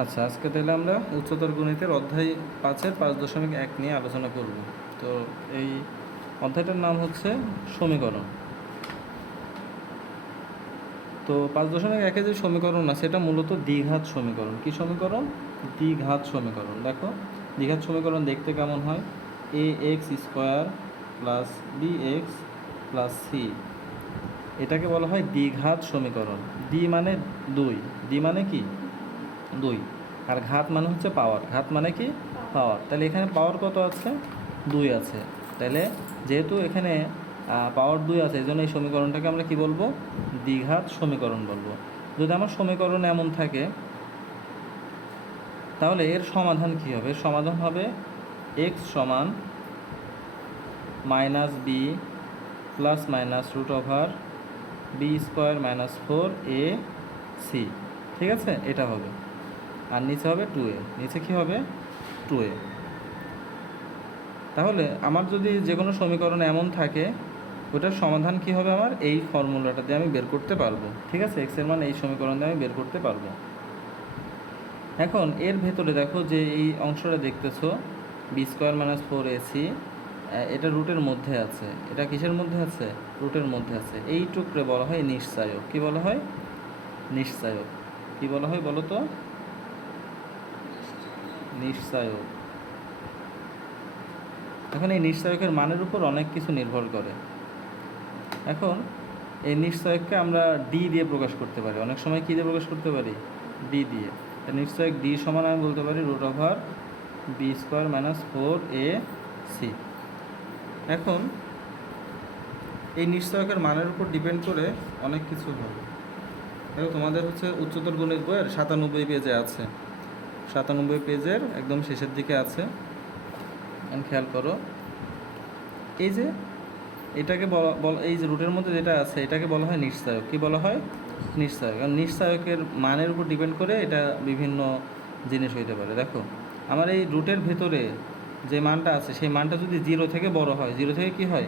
আচ্ছা, আজকে তাহলে আমরা উচ্চতর গণিতের অধ্যায় 5-এর 5.1 নিয়ে আলোচনা করব। তো এই অধ্যায়টার নাম হচ্ছে সমীকরণ। তো 5.1-এ যে সমীকরণ আছে এটা মূলত দ্বিঘাত সমীকরণ। কি সমীকরণ? দ্বিঘাত সমীকরণ। দেখো দ্বিঘাত সমীকরণ দেখতে কেমন হয়? ax² plus bx plus c, এটাকে বলা হয় দ্বিঘাত সমীকরণ। দ্বি মানে দুই, দ্বি মানে কি? দুই। আর ঘাত মানে হচ্ছে পাওয়ার। ঘাত মানে কি? পাওয়ার। তাহলে এখানে পাওয়ার কত আছে? 2 আছে। তাহলে যেহেতু এখানে পাওয়ার 2 আছে, এই জন্য এই সমীকরণটাকে আমরা কি বলবো? দ্বিঘাত সমীকরণ বলবো। যদি আমার সমীকরণ এমন থাকে তাহলে এর সমাধান কি হবে? এর সমাধান হবে x সমান -b plus minus √b² - 4ac, ঠিক আছে? এটা হবে। আর নিচে হবে 2a, নিচে কি হবে? 2a। তাহলে আমার যদি যে কোনো সমীকরণ এমন থাকে ওটার সমাধান কি হবে? আমার এই ফর্মুলাটা দিয়ে আমি বের করতে পারবো, ঠিক আছে? এক্স এর মান এই সমীকরণ দিয়ে আমি বের করতে পারবো। এখন এর ভেতরে দেখো যে এই অংশটা দেখতেছো b² - 4ac, এটা রুটের মধ্যে আছে। এটা কিসের মধ্যে আছে? রুটের মধ্যে আছে। এই টুকরে বলা হয় নিশ্চায়ক। কি বলা হয়? নিশ্চায়ক। কি বলা হয় বলো তো? নিশ্চায়ক। এখন এই নিশ্চয়কের মানের উপর অনেক কিছু নির্ভর করে। এখন এই নিশ্চয়ককে আমরা ডি দিয়ে প্রকাশ করতে পারি। অনেক সময় কী দিয়ে প্রকাশ করতে পারি? ডি দিয়ে। নিশ্চয়ক ডি সমান আমি বলতে পারি √b² - 4ac। এখন এই নিশ্চয়কের মানের উপর ডিপেন্ড করে অনেক কিছু হবে। দেখো তোমাদের হচ্ছে উচ্চতর গণিত বইয়ের 97 পেজে আছে, 97 পেজের একদম শেষের দিকে আছে। খেয়াল করো, এই যে এটাকে এই যে রুটের মধ্যে যেটা আছে এটাকে বলা হয় নিশ্চয়ক। কি বলা হয়? নিশ্চয়ক। কারণ নিশ্চয়কের মানের উপর ডিপেন্ড করে এটা বিভিন্ন জিনিস হইতে পারে। দেখো আমার এই রুটের ভেতরে যে মানটা আছে সেই মানটা যদি 0 থেকে বড় হয়, 0 থেকে কি হয়?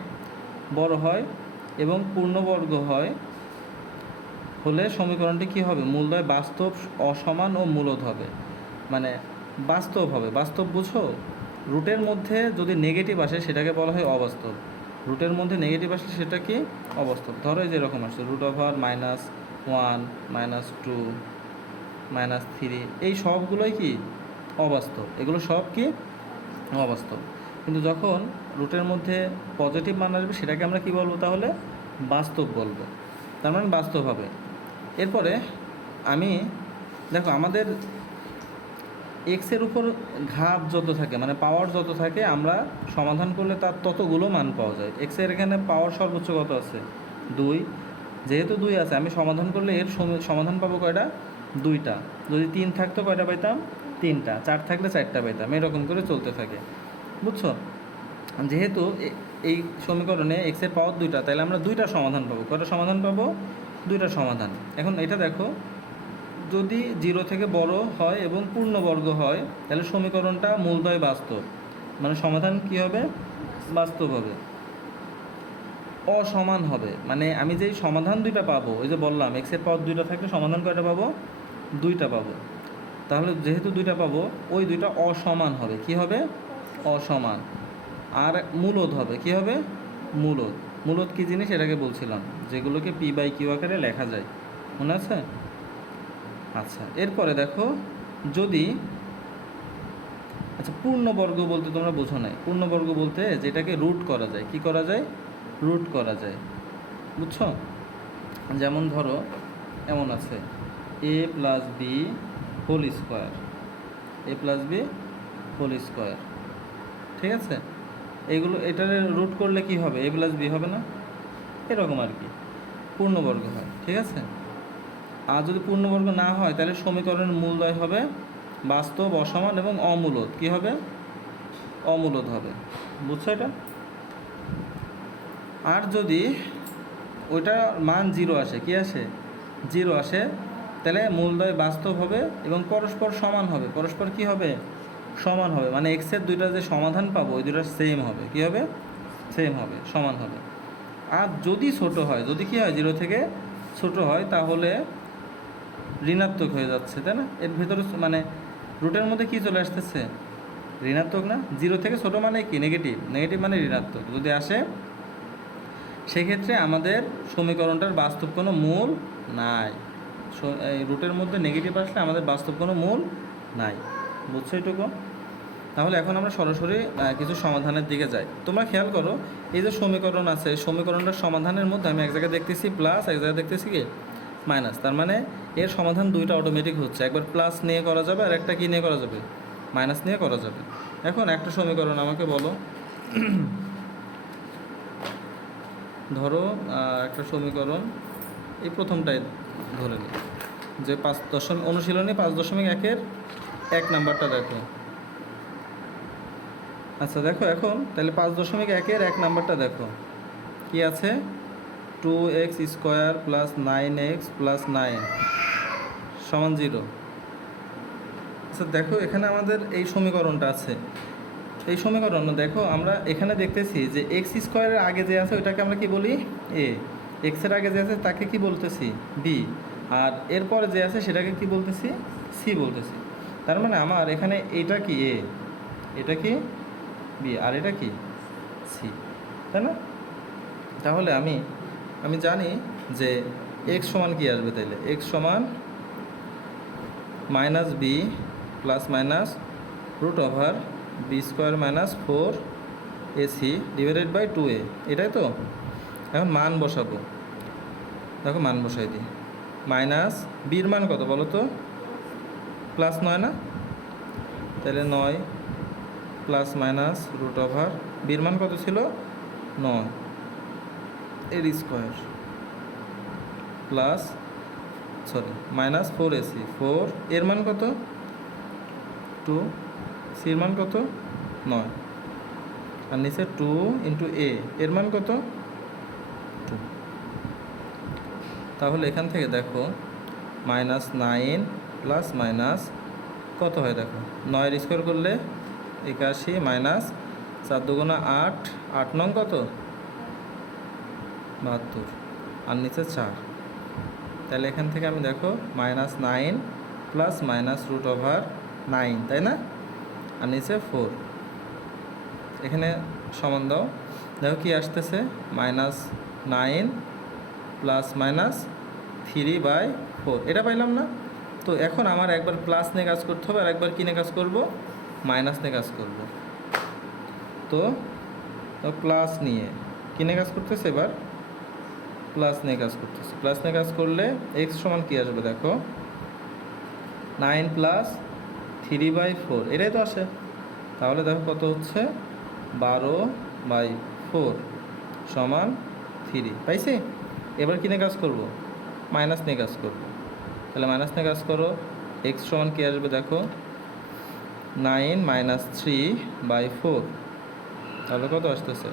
বড় হয় এবং পূর্ণবর্গ হয়, হলে সমীকরণটি কি হবে? মূলদ্বয় বাস্তব, অসমান ও মূলদ হবে। মানে বাস্তব হবে। বাস্তব বুঝো? রুটের মধ্যে যদি নেগেটিভ আসে সেটাকে বলা হয় অবাস্তব। রুটের মধ্যে নেগেটিভ আসলে সেটা কি? অবাস্তব। ধরো এই যেরকম আসছে √(-1 - 2 - 3), এই সবগুলোই কি? অবাস্তব। এগুলো সব কি? অবাস্তব। কিন্তু যখন রুটের মধ্যে পজিটিভ মান আসবে সেটাকে আমরা কি বলবো তাহলে? বাস্তব বলবো। তার মানে বাস্তব হবে। এরপরে আমি দেখো আমাদের এক্সের উপর ঘাত যত থাকে, মানে পাওয়ার যত থাকে, আমরা সমাধান করলে তার ততগুলো মান পাওয়া যায়। এক্সের এখানে পাওয়ার সর্বোচ্চ কত আছে? 2। যেহেতু 2 আছে, আমি সমাধান করলে এর সমাধান পাবো কয়টা? 2টা। যদি 3 থাকতো কয়টা পাইতাম? 3টা। 4 থাকলে 4টা পাইতাম। এরকম করে চলতে থাকে, বুঝছো? যেহেতু এই সমীকরণে এক্সের পাওয়ার 2টা, তাহলে আমরা 2টা সমাধান পাবো। কয়টা সমাধান পাবো? 2টা সমাধান। এখন এটা দেখো, যদি 0 থেকে বড় হয় এবং পূর্ণবর্গ হয় তাহলে সমীকরণটা মূলদ্বয় বাস্তব, মানে সমাধান কি হবে? বাস্তব হবে। অসমান হবে, মানে আমি যেই সমাধান 2টা পাবো, ওই যে বললাম এক্সের পাওয়ার 2টা থাকলে সমাধান কয়টা পাবো? 2টা পাবো। তাহলে যেহেতু 2টা পাবো, ওই 2টা অসমান হবে। কি হবে? অসমান। আর মূলদ হবে। কি হবে? মূলদ। মূলদ কী জিনিস এটাকে বলছিলাম, যেগুলোকে p/q আকারে লেখা যায়, মনে আছে? আচ্ছা, এরপরে দেখো যদি পূর্ণবর্গ বলতে তোমরা বোঝো নাই। পূর্ণবর্গ বলতে যেটাকে রুট করা যায়। কি করা যায়? রুট করা যায়, বুঝছো? যেমন ধরো এমন আছে a+b² a+b², ঠিক আছে? এগুলো এটার রুট করলে কি হবে? a+b হবে না? এরকম আর কি পূর্ণবর্গ হয়, ঠিক আছে? আর যদি পূর্ণবর্গ না হয় তাহলে সমীকরণের মূলদ্বয় হবে বাস্তব, অসমান এবং অমূলদ। কি হবে? অমূলদ হবে, বুঝছো এটা? আর যদি ওইটা মান 0 আসে, কি আসে? 0 আসে, তাহলে মূলদ্বয় বাস্তব হবে এবং পরস্পর সমান হবে। পরস্পর কি হবে? সমান হবে। মানে এক্সের 2টা যে সমাধান পাবো ওই 2টা সেম হবে। কি হবে? সেম হবে, সমান হবে। আর যদি ছোট হয়, যদি কি হয়? 0 থেকে ছোট হয়, তাহলে ঋণাত্মক হয়ে যাচ্ছে, তাই না? এর ভেতরে মানে রুটের মধ্যে কি চলে আসতেছে? ঋণাত্মক না? 0 থেকে ছোটো মানে কি? নেগেটিভ। নেগেটিভ মানে ঋণাত্মক যদি আসে, সেক্ষেত্রে আমাদের সমীকরণটার বাস্তব কোনো মূল নাই। এই রুটের মধ্যে নেগেটিভ আসলে আমাদের বাস্তব কোনো মূল নাই। বুঝছো এটুকু? তাহলে এখন আমরা সরাসরি কিছু সমাধানের দিকে যাই। তোমরা খেয়াল করো, এই যে সমীকরণ আছে, সমীকরণটার সমাধানের মধ্যে আমি এক জায়গায় দেখতেছি প্লাস, এক জায়গায় দেখতেছি কি মাইনাস। তার মানে এর সমাধান দুইটা অটোমেটিক হচ্ছে। একবার প্লাস নিয়ে করা যাবে আর একটা কী নিয়ে করা যাবে? মাইনাস নিয়ে করা যাবে। এখন একটা সমীকরণ আমাকে বলো, ধরো একটা সমীকরণ, এই প্রথমটাই ধরে নিই যে 5 অনুশীলনী 5.1-এর 1 নাম্বারটা দেখো। আচ্ছা দেখো, এখন তাহলে 5.1-এর 1 নাম্বারটা দেখো কি আছে? 2x² + 9x + 9 = 0। আচ্ছা দেখো, এখানে আমাদের এই সমীকরণটা আছে। এই সমীকরণ দেখো, আমরা এখানে দেখতেছি যে x² এর আগে যে আছে ওইটাকে আমরা কি বলি? a। x এর আগে যে আছে তাকে কি বলতেছি? b। আর এরপরে যে আছে সেটাকে কি বলতেছি? c বলতেছি। তার মানে আমার এখানে এটা কি a, এটা কি b, আর এটা কি c, তাই না? তাহলে আমি জানি যে x সমান কি আসবে, তাইলে x সমান -b ± √b² - 4ac / 2a, এটাই তো। এখন মান বসাবো, দেখো মান বসাই দিই। মাইনাস বির মান কত বলো তো? +9 না? তাহলে 9 ± বির মান কত ছিল? 9 এর স্কোয়ার প্লাস -4ac, 4 এর মান কত? 2, সির মান কত? 9, আর নিচে 2 × a, এর মান কত? 2। তাহলে এখান থেকে দেখো -9 ± কত হয় দেখো, 9 এর স্কোয়ার করলে 81 -4 × 8, 8 নং কত? 72, আর নিচে 4। তাহলে এখান থেকে আমি দেখো -9 ±√9, তাই না? আর নিচে 4, এখানে সমান দাও। দেখো কি আসতেছে? -9 ±3/4, এটা পাইলাম না? তো এখন আমার একবার প্লাস নিয়ে কাজ করতে হবে আর একবার কি নিয়ে কাজ করব? মাইনাস নিয়ে কাজ করব। তো প্লাস নিয়ে কি নিয়ে কাজ করতেছে? এবার প্লাস নিয়ে কাজ করতেছে। প্লাস নিয়ে কাজ করলে x সমান কি আসবে দেখো? 9 + 3/4, এটাই তো আসে। তাহলে দেখো কত হচ্ছে? 12/4 = 3, পাইছি? এবার কি নিয়ে কাজ করব? মাইনাস নিয়ে কাজ করব। তাহলে মাইনাস নিয়ে কাজ করো, x সমান কি আসবে দেখো? 9 - 3/4, তাহলে কত আসতেছে?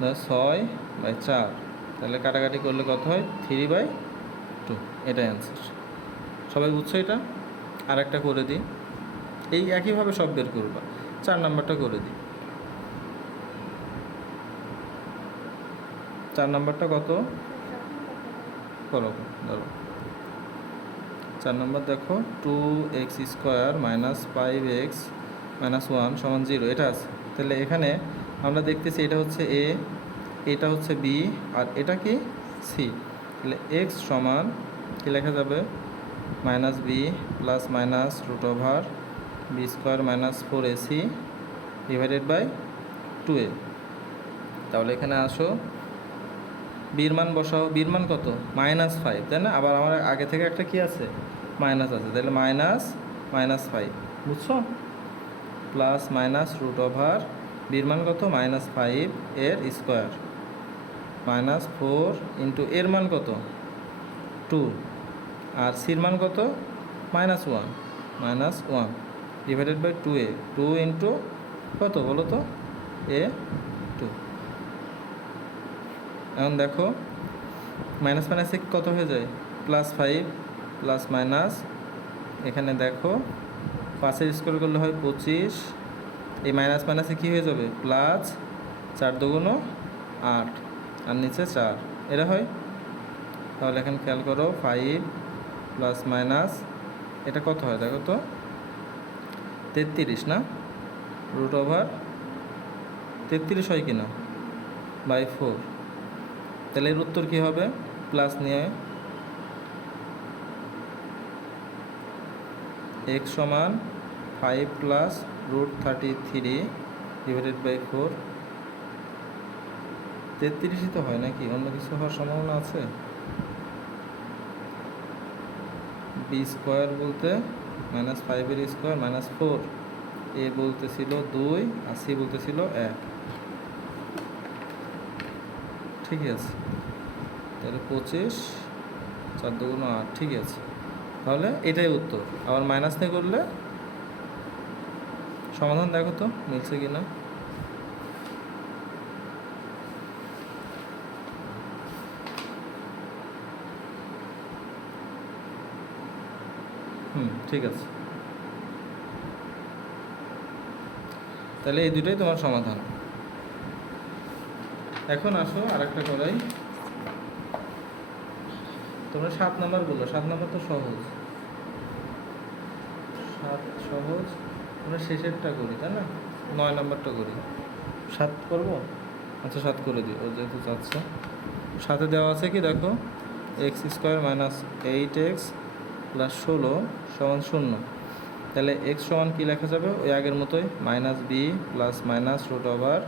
6/4। তাহলে কাটাকাটি করলে কত হয়? 3/2, এটাই অ্যান্সার। সবাই বুঝছো এটা? আর একটা করে দিই, এই একইভাবে সব বের করবা। 4 নাম্বারটা করে দিই। 4 নাম্বারটা কত? করো, ধরো 4 নাম্বার দেখো, 2x² - 5x - 1 = 0, এটা আছে। তাহলে এখানে আমরা দেখতেছি এটা হচ্ছে a, এটা হচ্ছে b, আর এটা কি c। তাহলে x সমান কি লেখা যাবে? -b ± √b² - 4ac / 2a। তাহলে এখানে আসো, বির মান বসাও। বির মান কত? -5, তাই না? আবার আমার আগে থেকে একটা কি আছে? মাইনাস আছে। তাহলে -5, বুঝছো? প্লাস √, বির মান কত? -5 এর স্কোয়ার -4 × এর মান কত? 2, আর সির মান কত? -1 / 2a, 2 × কত বলো তো? a 2। এখন দেখো মাইনাস মাইনাসে কত হয়ে যায়? +5 +, এখানে দেখো 5-এর স্কোয়ার করলে হয় 25, এই মাইনাস মাইনাসে কী হয়ে যাবে? প্লাস, 4 × 2 = 8, আর নিচে 4, এটা হয়। তাহলে এখানে খেয়াল করো, 5 প্লাস মাইনাস এটা কত হয় দেখো তো 33 না, রুট ওভার 33 হয় কি না বাই 4। তাহলে এর উত্তর কী হবে, প্লাস নিয়ে x সমান 5 প্লাস রুট 33 ডিভাইডেড বাই 4। 33ই তো হয় নাকি, অন্য কিছু হওয়ার সম্ভাবনা আছে? বি স্কোয়ার বলতে মাইনাস 5-এর স্কোয়ার মাইনাস 4, এ বলতেছিল 2 আর সি বলতেছিল 1। ঠিকই আছে, তাহলে 25 4 2 8, ঠিকই আছে। তাহলে এটাই উত্তর। আবার মাইনাস নিয়ে করলে সমাধান দেখো তো মিলছে কি না। ঠিক আছে, তাহলে এই দুটোই তোমার সমাধান। এখন আসো আরেকটা করাই। তোমরা 7 নাম্বার বললো, 7 নাম্বার তো সহজ, 7 সহজ। আমরা শেষেরটা করি তাই না, 9 নাম্বারটা করি। 7 করবো, আচ্ছা 7 করে দিই, ও যেহেতু চাচ্ছে। 7-এ দেওয়া আছে কি দেখো, x square minus 8x plus 16 সমান 0। তাহলে x সমান কী লেখা যাবে, ওই আগের মতোই minus b plus minus root over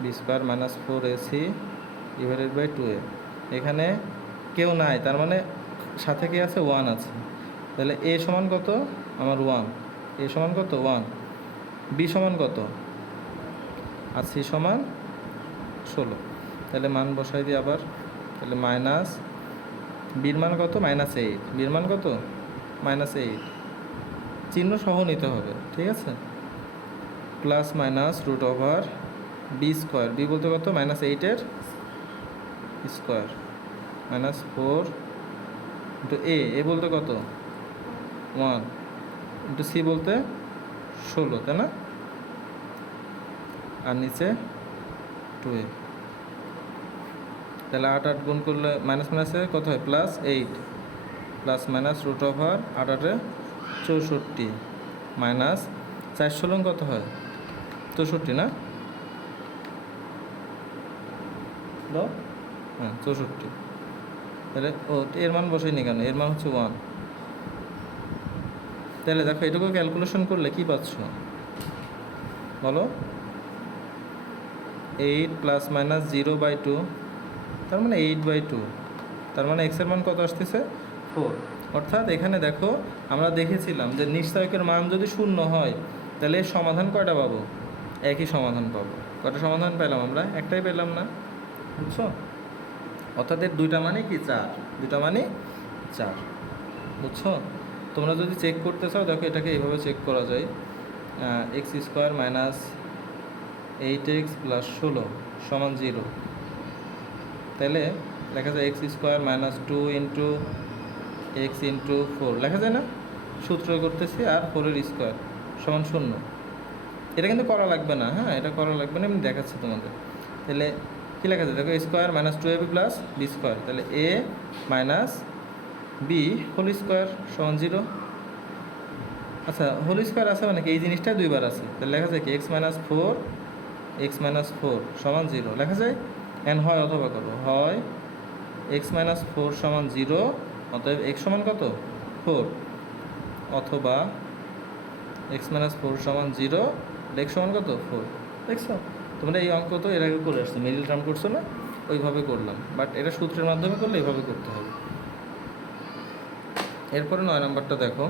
b square minus 4ac divided by 2a। এখানে কেউ নাই, তার মানে সাথে কি আছে, 1 আছে। তাহলে a সমান কত আমার 1, a সমান কত 1, b সমান কত আর c সমান 16। তাহলে মান বসাই দিই আবার। তাহলে মাইনাস বির মান কত, -8, বির মান কত -8, চিহ্ন সহ নিতে হবে, ঠিক আছে। Plus minus root over b square, b বলতে কত -8-এর স্কোয়ার মাইনাস 4 ইন্টু এ বলতে কত 1 ইন্টু সি বলতে 16, তাই না, আর নিচে 2a। তাহলে 8 8 গুণ করলে মাইনাস মাইনাসে কত হয় +8 প্লাস মাইনাস রুট ওভার 8 8-এ 64 মাইনাস 4 16 কত হয় 64 না, হ্যাঁ 64। তাহলে ও এর মান বসাইনি কেন, এর মান হচ্ছে 1। তাহলে দেখো এটুকু ক্যালকুলেশন করলে কি পাচ্ছ বলো, 8 প্লাস মাইনাস 0/2, তার মানে 8/2। তার মানে এক্সের মান কত আসতেছে 4। অর্থাৎ এখানে দেখো আমরা দেখেছিলাম যে নিশ্চয়কের মান যদি 0 হয় তাহলে এর সমাধান কয়টা পাবো, একই সমাধান পাবো। কয়টা সমাধান পেলাম আমরা, একটাই পেলাম না, বুঝছো। অর্থাৎ এর দুইটা মানে কি 4, দুইটা মানে 4, বুঝছো। তোমরা যদি চেক করতে চাও দেখো এটাকে এইভাবে চেক করা যায়, x square minus 8x plus 16 সমান 0। তাহলে লেখা যায় x square minus 2 into x into 4 লেখা যায় না, সূত্র করতেছি, আর 4-এর স্কোয়ার সমান 0। এটা কিন্তু করা লাগবে না, হ্যাঁ এটা করা লাগবে না, আমি দেখাচ্ছি তোমাদের। তাহলে কী লেখা যায় দেখো, a square minus 2ab plus b square, তাহলে a minus b whole square সমান 0। আচ্ছা হোল স্কোয়ার আছে মানে কি, এই জিনিসটা দুইবার আছে, তাহলে লেখা যায় কি x মাইনাস 4 সমান 0 লেখা যায়। এন হয় অথবা করো, হয় x মাইনাস 4 সমান 0, অতএব x সমান কত 4, অথবা x মাইনাস 4 সমান 0, x সমান কত 4। দেখছো তোমরা এই অঙ্ক তো এর আগে করে আসছো, মিডিল টার্ম করছো না, ওইভাবে করলাম, বাট এটা সূত্রের মাধ্যমে করলে এইভাবে করতে হবে। এরপরে 9 নম্বরটা দেখো,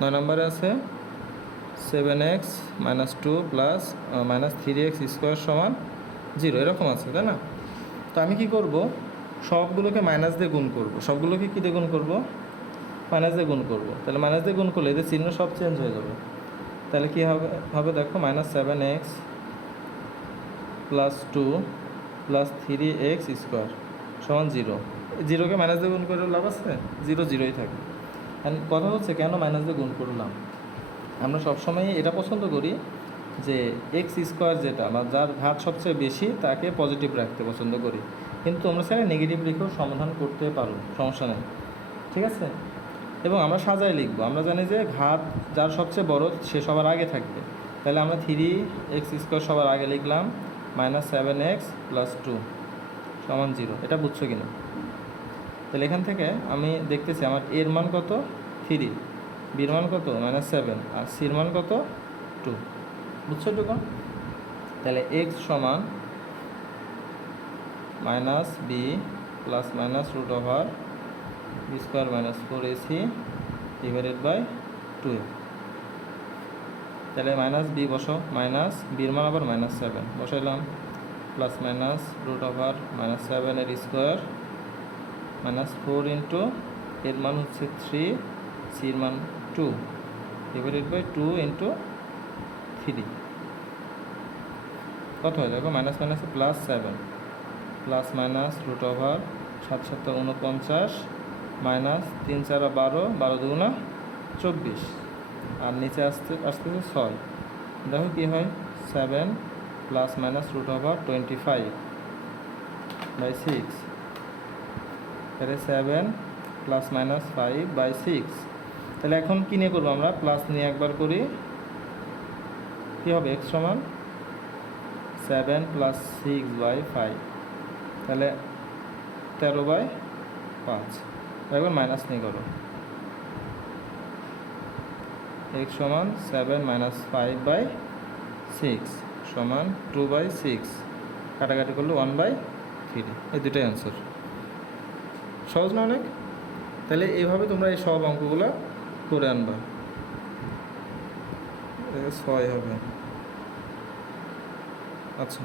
9 নম্বরে আছে 7x minus 2 plus minus 3x square সমান 0, এরকম আছে তাই না। তো আমি কি করব, সবগুলোকে মাইনাস দিয়ে গুণ করব, সবগুলোকে কী দিয়ে গুণ করব, মাইনাস দিয়ে গুণ করব। তাহলে মাইনাস দিয়ে গুণ করলে এদের চিহ্ন সব চেঞ্জ হয়ে যাবে। তাহলে কী হবে দেখো, -7x plus 2 plus 3x square সমান 0। 0কে মাইনাস দিয়ে গুণ করে লাভ আছে, 0 0ই থাকে। আর কথা হচ্ছে কেন মাইনাস দিয়ে গুণ করলাম, আমরা সবসময় এটা পছন্দ করি যে এক্স স্কোয়ার যেটা বা যার ঘাত সবচেয়ে বেশি তাকে পজিটিভ রাখতে পছন্দ করি। কিন্তু তোমরা চাইলে নেগেটিভ লিখেও সমাধান করতে পারো, সমস্যা নেই, ঠিক আছে। এবং আমরা সাজায় লিখবো, আমরা জানি যে ঘাত যার সবচেয়ে বড় সে সবার আগে থাকবে। তাহলে আমরা 3x² সবার আগে লিখলাম, -7x + 2 = 0। এটা বুঝছো কিনা? তাহলে এখান থেকে আমি দেখতেছি আমার এর মান কত 3, বির মান কত -7, আর সির মান কত 2। বুঝছো এটুকু? তাহলে x সমান -b ± √b² - 4ac / 2। তাহলে -b বসো, বির মান আবার -7 বসাইলাম, ± √7 এর স্কোয়ার -4 ইন্টু এর মান হচ্ছে 3, সির মান 2 / 2 ইন্টু 3। কত হয় দেখো, মাইনাস মাইনাসে +7 ± √7 7 49 -3 4 12 12 2 24, আর নিচে আসতেছে 6। দেখো কী হয়, 7 ± √25/6, তাহলে 7 ± 5/6। তাহলে এখন কী নিয়ে করবো আমরা, প্লাস নিয়ে একবার করি, কী হবে x সমান 7 + 6/5, তাহলে 13/5। একবার মাইনাস নিয়ে করো, x সমান 7 - 5/6 সমান 2/6, কাটাকাটি করলে 1/3। এই দুটাই অ্যান্সার। সহজ না অনেক? তাহলে এইভাবে তোমরা এই সব অঙ্কগুলো করে আনবা। 6 হবে। আচ্ছা।